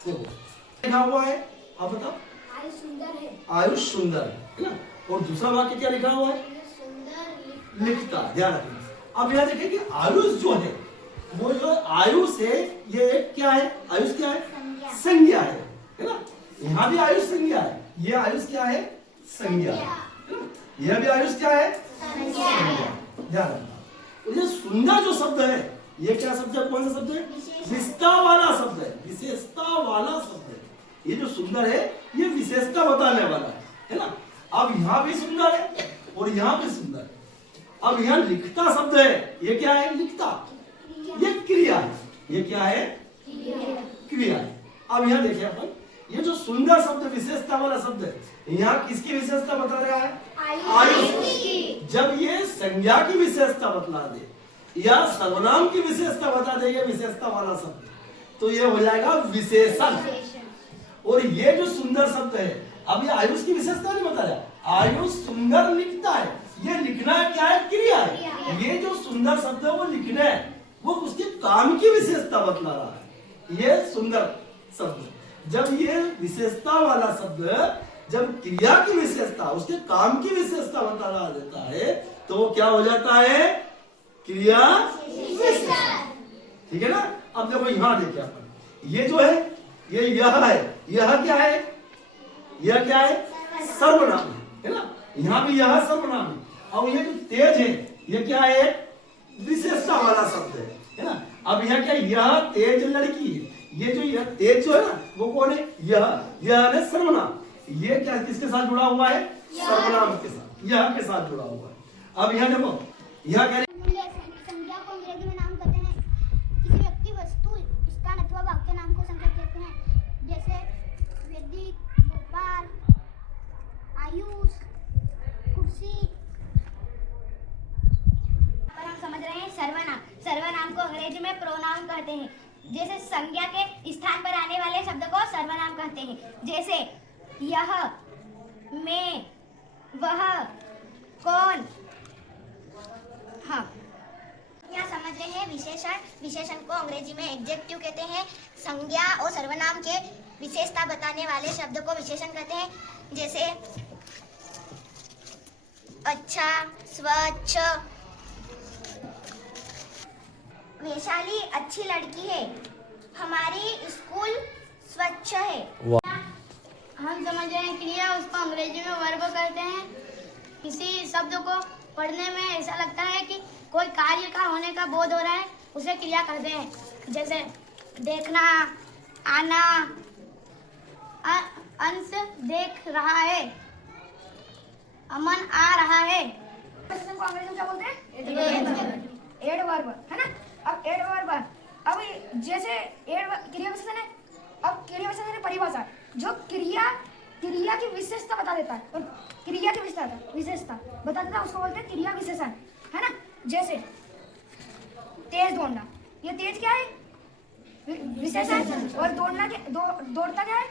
देखो लिखा हुआ है, आप बताओ। आयुष सुंदर है। आयुष सुंदर है ना। और दूसरा वाक्य क्या लिखा हुआ है? सुंदर लिखता। ध्यान रखना। अब यहाँ देखिए कि आयुष जो है वो जो आयुष है ये एक क्या है? आयुष क्या है? संज्ञा है ना। यहाँ भी आयुष संज्ञा है, ये आयुष क्या है? संज्ञा है ना। यह भी आयुष क्या है? संज्ञा। ध्यान रखना। और ये सुंदर जो शब्द है ये क्या शब्द है? कौन सा शब्द है? विशेषता वाला शब्द है, विशेषता वाला शब्द है। ये जो सुंदर है ये विशेषता बताने वाला है ना। अब यहाँ भी सुंदर है और यहाँ भी सुंदर है। अब यहाँ लिखता शब्द है, ये क्या है? लिखता। ये क्रिया है, ये क्या है? क्रिया है। अब यहाँ देखिए अपन, ये जो सुंदर शब्द विशेषता वाला शब्द है यहाँ किसकी विशेषता बता रहा है? आयुष की। जब ये संज्ञा की विशेषता बतला दे या सर्वनाम की विशेषता बता दे ये विशेषता वाला शब्द, तो ये हो जाएगा विशेषण। और ये जो सुंदर शब्द है, अब ये आयुष की विशेषता नहीं बता रहा, आयुष सुंदर लिखता है, ये लिखना क्या है? क्रिया है। ये जो सुंदर शब्द है वो लिखना है, वो उसके काम की विशेषता बतला रहा है। ये सुंदर शब्द जब ये विशेषता वाला शब्द जब क्रिया की विशेषता उसके काम की विशेषता बता देता है तो वो क्या हो जाता है? क्रिया विशेषण। ठीक है ना। अब देखो यहाँ देखिए अपन, ये जो है ये यह है, यह क्या है? यह क्या है? सर्वनाम है ना। यहाँ भी यह सर्वनाम है। और ये जो तेज है ये क्या है? विशेषता वाला शब्द है ना। अब यह क्या? यह तेज लड़की है। ये जो यह तेज जो है ना वो कौन है? यह है सर्वनाम। ये क्या किसके साथ जुड़ा हुआ है? सर्वनाम के साथ, यह के साथ जुड़ा हुआ है। अब यह देखो, यह क्या? संज्ञा को अंग्रेजी में नाम कहते हैं। किसी व्यक्ति, वस्तु, स्थान अथवा वाक्य नाम को संज्ञा कहते हैं। जैसे वैदिक, गोपाल, आयुष, कुर्सी। पर हम समझ रहे हैं सर्वनाम। सर्वनाम को अंग्रेजी में प्रोनाउन कहते हैं। जैसे संज्ञा के स्थान पर आने वाले शब्द को सर्वनाम कहते हैं। जैसे यह, मैं, वह, कौन, हम। यहाँ समझ रहे हैं विशेषण। विशेषण को अंग्रेजी में एडजेक्टिव कहते हैं। संज्ञा और सर्वनाम के विशेषता बताने वाले शब्द को विशेषण कहते हैं। जैसे अच्छा, स्वच्छ। वैशाली अच्छी लड़की है। हमारी स्कूल स्वच्छ है। हम समझ रहे हैं क्रिया, उसको अंग्रेजी में वर्ब कहते हैं। किसी शब्द को पढ़ने में ऐसा लगता है कि कोई कार्य का होने का बोध हो रहा है, उसे क्रिया कहते हैं। जैसे देखना, आना, अंश देख रहा है, अमन आ रहा है। को अंग्रेजी में क्या बोलते हैं? एडवर्ब है ना। अब एडवर्ब, अब जैसे क्रिया विशेषण है। अब क्रिया विशेषण है परिभाषा, जो क्रिया की विशेषता बता देता है और क्रिया की विशेषता बता देता है, उसको बोलते हैं क्रिया विशेषण है ना। जैसे तेज दौड़ना, ये तेज क्या है? विशेषण। और दौड़ना दौड़ता क्या है?